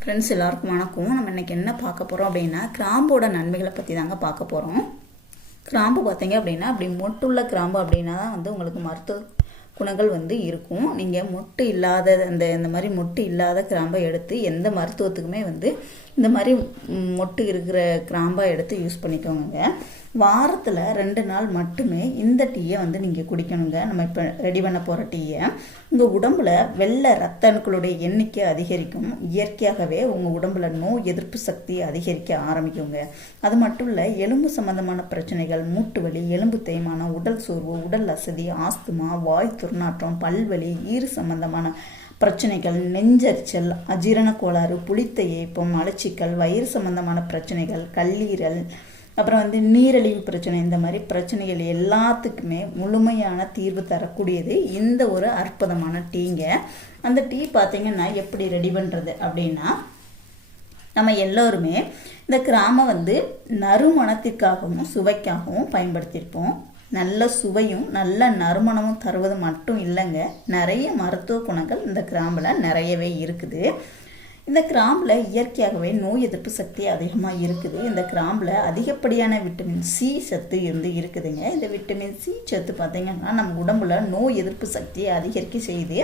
Friends எல்லாருக்கும் வணக்கம். நம்ம இன்றைக்கி என்ன பார்க்க போகிறோம் அப்படின்னா கிராம்போட நன்மைகளை பற்றி தாங்க பார்க்க போகிறோம் கிராம்பு பார்த்தீங்க அப்படின்னா அப்படி மொட்டுள்ள கிராம்பு அப்படின்னா தான் வந்து உங்களுக்கு மருத்துவ குணங்கள் வந்து இருக்கும். நீங்கள் மொட்டு இல்லாத அந்த இந்த மாதிரி மொட்டு இல்லாத கிராம்பை எடுத்து எந்த மருத்துவத்துக்குமே வந்து இந்த மாதிரி மொட்டு இருக்கிற கிராம்பாக எடுத்து யூஸ் பண்ணிக்கோங்க. வாரத்தில் ரெண்டு நாள் மட்டுமே இந்த டீயை வந்து நீங்கள் குடிக்கணுங்க. நம்ம இப்போ ரெடி பண்ண போகிற டீயை. உங்கள் உடம்புல வெள்ளை ரத்த அணுக்களுடைய எண்ணிக்கை அதிகரிக்கும். இயற்கையாகவே உங்கள் உடம்புல நோய் எதிர்ப்பு சக்தி அதிகரிக்க ஆரம்பிக்குங்க. அது மட்டும் இல்லை எலும்பு சம்பந்தமான பிரச்சனைகள் மூட்டு வலி எலும்பு தேய்மானம் உடல் சோர்வு உடல் அசதி ஆஸ்துமா வாய் துர்நாற்றம் பல்வலி ஈறு சம்பந்தமான பிரச்சனைகள் நெஞ்சரிச்சல் அஜீரண கோளாறு புளித்த ஏப்பம் மலச்சிக்கல் வயிறு சம்பந்தமான பிரச்சனைகள் கல்லீரல் அப்புறம் வந்து நீரழிவு பிரச்சனை இந்த மாதிரி பிரச்சனைகள் எல்லாத்துக்குமே முழுமையான தீர்வு தரக்கூடியது இந்த ஒரு அற்புதமான டீங்க. அந்த டீ பார்த்தீங்கன்னா எப்படி ரெடி பண்ணுறது அப்படின்னா நம்ம எல்லோருமே இந்த கிராமம் வந்து நறுமணத்திற்காகவும் சுவைக்காகவும் பயன்படுத்தியிருப்போம். நல்ல சுவையும் நல்ல நறுமணமும் தருவது மட்டும் இல்லைங்க. நிறைய மருத்துவ குணங்கள் இந்த கிராம்பில் நிறையவே இருக்குது. இந்த கிராம்பில் இயற்கையாகவே நோய் எதிர்ப்பு சக்தி அதிகமாக இருக்குது. இந்த கிராம்பில் அதிகப்படியான விட்டமின் சி சத்து வந்து இருக்குதுங்க. இந்த விட்டமின் சி சத்து பார்த்திங்கன்னா நம்ம உடம்புல நோய் எதிர்ப்பு சக்தியை அதிகரிக்க செய்து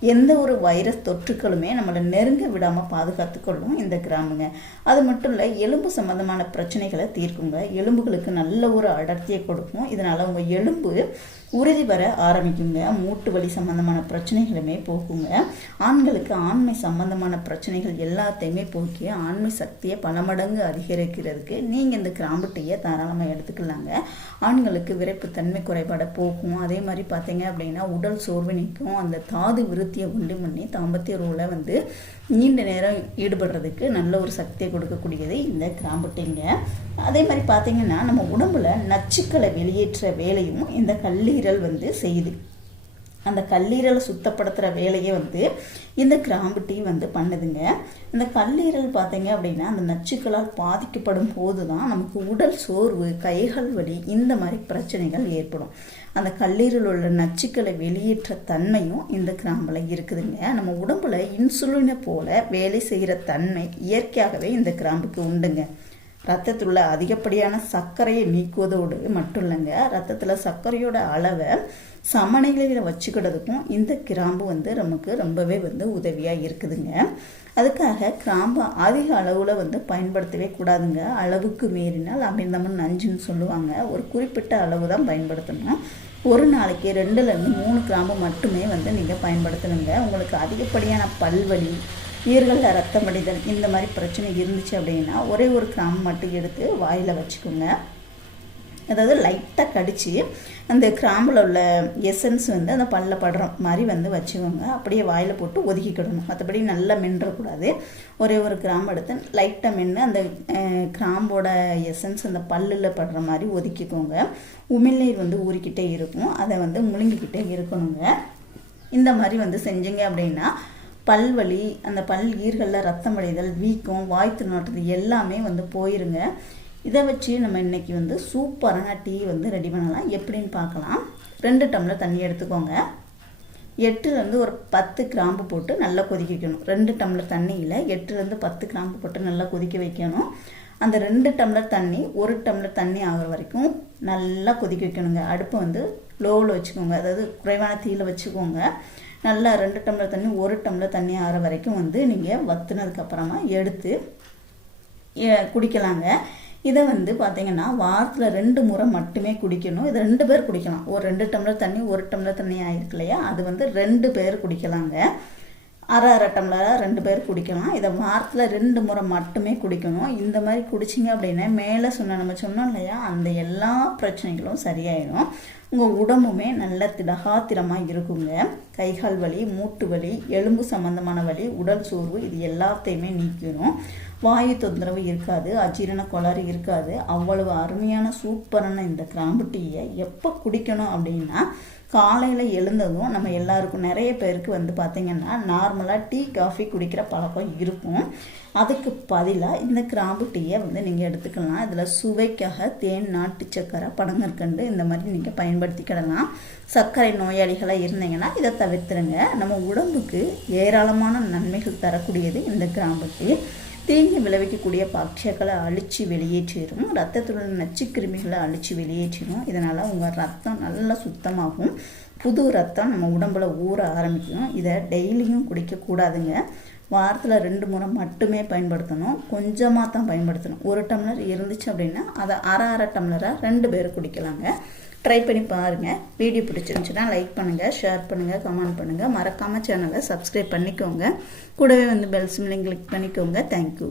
எந்த ஒரு வைரஸ் தொற்றுக்களுமே நம்மளை நெருங்க விடாமல் பாதுகாத்துக்கொள்ளும் இந்த கிராமுங்க. அது மட்டும் இல்லை எலும்பு சம்பந்தமான பிரச்சனைகளை தீர்க்குங்க. எலும்புகளுக்கு நல்ல ஒரு அடர்த்தியை கொடுக்கும். இதனால் உங்கள் எலும்பு உறுதி வர ஆரம்பிக்குங்க. மூட்டு வலி சம்பந்தமான பிரச்சனைகளுமே போக்குங்க. ஆண்களுக்கு ஆண்மை சம்பந்தமான பிரச்சனைகள் எல்லாத்தையுமே போக்கி ஆண்மை சக்தியை பல மடங்கு அதிகரிக்கிறதுக்கு நீங்கள் இந்த கிராம்பு டீயை தாராளமாக எடுத்துக்கலாங்க. ஆண்களுக்கு விரைப்புத்தன்மை குறைபாடை போக்கும். அதே மாதிரி பார்த்தீங்க அப்படின்னா உடல் சோர்வு நிற்கும் அந்த தாது விருத்தியை உண்டு பண்ணி தாம்பத்திய ரூல வந்து நீண்ட நேரம் ஈடுபடுறதுக்கு நல்ல ஒரு சக்தியை கொடுக்கக்கூடியது இந்த கிராம்பு டீங்க அதே மாதிரி பார்த்தீங்கன்னா நம்ம உடம்புல நச்சுக்களை வெளியேற்ற வேலையும் இந்த கல்லீரல் வந்து செய்யுது. அந்த கல்லீரலை சுத்தப்படுத்துகிற வேலையை வந்து இந்த கிராம்பு டீ வந்து பண்ணுதுங்க. இந்த கல்லீரல் பார்த்தீங்க அப்படின்னா அந்த நச்சுக்களால் பாதிக்கப்படும் போது தான் நமக்கு உடல் சோர்வு கைகள் வலி இந்த மாதிரி பிரச்சனைகள் ஏற்படும். அந்த கல்லீரல் உள்ள நச்சுக்களை வெளியேற்ற தன்மையும் இந்த கிராம்பில் இருக்குதுங்க. நம்ம உடம்புல இன்சுலினை போல வேலை செய்கிற தன்மை இயற்கையாகவே இந்த கிராம்புக்கு உண்டுங்க. ரத்தத்தில் உள்ள அதிகப்படியான சர்க்கரையை நீக்குவதோடு மட்டும் இல்லைங்க ரத்தத்தில் சர்க்கரையோட அளவை சமநிலையில் வச்சுக்கிறதுக்கும் இந்த கிராம்பு வந்து நமக்கு ரொம்பவே வந்து உதவியாக இருக்குதுங்க. அதுக்காக கிராம்பு அதிக அளவில் வந்து பயன்படுத்தவே கூடாதுங்க. அளவுக்கு மீறினால் அமிர்தமன் நஞ்சுன்னு சொல்லுவாங்க. ஒரு குறிப்பிட்ட அளவு தான் பயன்படுத்தணும் ஒரு நாளைக்கு ரெண்டுலேருந்து மூணு கிராம்பு மட்டுமே வந்து நீங்கள் பயன்படுத்தணுங்க. உங்களுக்கு அதிகப்படியான பல்வலி ஈர்களில் ரத்தம் வடிதல் இந்த மாதிரி பிரச்சனை இருந்துச்சு அப்படின்னா ஒரே ஒரு கிராம்பு மட்டும் எடுத்து வாயில் வச்சுக்கோங்க. அதாவது லைட்டாக கடித்து அந்த கிராம்பில் உள்ள எசன்ஸ் வந்து அந்த பல்ல படுற மாதிரி வந்து வச்சுக்கோங்க. அப்படியே வாயில் போட்டு ஒதுக்கிக்கிடணும். மற்றபடி நல்லா மென்றக்கூடாது. ஒரே ஒரு கிராம்பு எடுத்து லைட்டாக மென்று அந்த கிராம்போட எசன்ஸ் அந்த பல்லில் படுற மாதிரி ஒதுக்கிக்கோங்க. உமிழ்நீர் வந்து ஊறிக்கிட்டே இருக்கும். அதை வந்து முழுங்கிக்கிட்டே இருக்கணுங்க. இந்த மாதிரி வந்து செஞ்சீங்க அப்படின்னா பல்வலி அந்த பல் ஈர்களில் ரத்தம் அடைதல் வீக்கம் வாய் திருநாட்டுறது எல்லாமே வந்து போயிருங்க. இதை வச்சு நம்ம இன்னைக்கு வந்து சூப்பரான டீ வந்து ரெடி பண்ணலாம். எப்படின்னு பார்க்கலாம். ரெண்டு டம்ளர் தண்ணி எடுத்துக்கோங்க. எட்டுலேருந்து ஒரு பத்து கிராம்பு போட்டு நல்லா கொதிக்க வைக்கணும் ரெண்டு டம்ளர் தண்ணியில் எட்டுலேருந்து பத்து கிராம்பு போட்டு நல்லா கொதிக்க வைக்கணும். அந்த ரெண்டு டம்ளர் தண்ணி ஒரு டம்ளர் தண்ணி ஆகிற வரைக்கும் நல்லா கொதிக்க வைக்கணுங்க. அடுப்பு வந்து லோவில் வச்சுக்கோங்க. அதாவது குறைவான தீயில் வச்சுக்கோங்க. நல்லா ரெண்டு டம்ளர் தண்ணி ஒரு டம்ளர் தண்ணி ஆகிற வரைக்கும் வந்து நீங்கள் வத்துனதுக்கப்புறமா எடுத்து குடிக்கலாங்க. இதை வந்து பார்த்தீங்கன்னா வாரத்தில் ரெண்டு முறை மட்டுமே குடிக்கணும். இது ரெண்டு பேர் குடிக்கலாம். ஒரு ரெண்டு டம்ளர் தண்ணி ஒரு டம்ளர் தண்ணி ஆயிருக்கு இல்லையா? அது வந்து ரெண்டு பேர் குடிக்கலாங்க. அரை அரை டம்ளராக ரெண்டு பேர் குடிக்கலாம். இதை வாரத்தில் ரெண்டு முறை மட்டுமே குடிக்கணும். இந்த மாதிரி குடிச்சிங்க அப்படின்னா மேலே சொன்ன நம்ம சொன்னோம் இல்லையா? அந்த எல்லா பிரச்சனைகளும் சரியாயிடும் உங்கள் உடம்புமே நல்ல திடகாத்திரமாக இருக்குங்க. கைகால் வலி மூட்டு வலி எலும்பு சம்மந்தமான வலி உடல் சோர்வு இது எல்லாத்தையுமே நீக்கிடும் வாயு தொந்தரவு இருக்காது அஜீரண கோளாறு இருக்காது. அவ்வளவு அருமையான சூப்பரான இந்த கிராம்பு டீயை எப்போ குடிக்கணும் அப்படின்னா காலையில் எழுந்ததும் நம்ம எல்லாருக்கும் நிறைய பேருக்கு வந்து பார்த்திங்கன்னா நார்மலாக டீ காஃபி குடிக்கிற பழக்கம் இருக்கும். அதுக்கு பதிலாக இந்த கிராம்பு டீயை வந்து நீங்கள் எடுத்துக்கலாம். இதில் சுவைக்காக தேன் நாட்டு சக்கரை பனங்கற்கண்டு இந்த மாதிரி நீங்கள் பயன்படுத்திக்கிடலாம். சர்க்கரை நோயாளிகளாக இருந்தீங்கன்னா இதை தவிர்த்துருங்க. நம்ம உடம்புக்கு ஏராளமான நன்மைகள் தரக்கூடியது இந்த கிராம்பு டீ. தீங்கு விளைவிக்கக்கூடிய பாக்டீரியாக்களை அழித்து வெளியேற்றிடும் ரத்தத்தில் நச்சு கிருமிகளை அழித்து வெளியேற்றிடும் இதனால் உங்கள் ரத்தம் நல்லா சுத்தமாகும். புது ரத்தம் நம்ம உடம்புல ஊற ஆரம்பிக்கும். இதை டெய்லியும் குடிக்கக்கூடாதுங்க வாரத்தில் ரெண்டு முறை மட்டுமே பயன்படுத்தணும். கொஞ்சமாக தான் பயன்படுத்தணும். ஒரு டம்ளர் இருந்துச்சு அப்படின்னா அதை அரை அரை டம்ளராக ரெண்டு பேர் குடிக்கலாங்க. ட்ரை பண்ணி பாருங்கள் வீடியோ பிடிச்சிருந்துச்சுன்னா லைக் பண்ணுங்கள் ஷேர் பண்ணுங்கள் கமெண்ட் பண்ணுங்கள் மறக்காமல் சேனலை சப்ஸ்கிரைப் பண்ணிக்கோங்க. கூடவே வந்து பெல் சிம்லையும் கிளிக் பண்ணிக்கோங்க. Thank you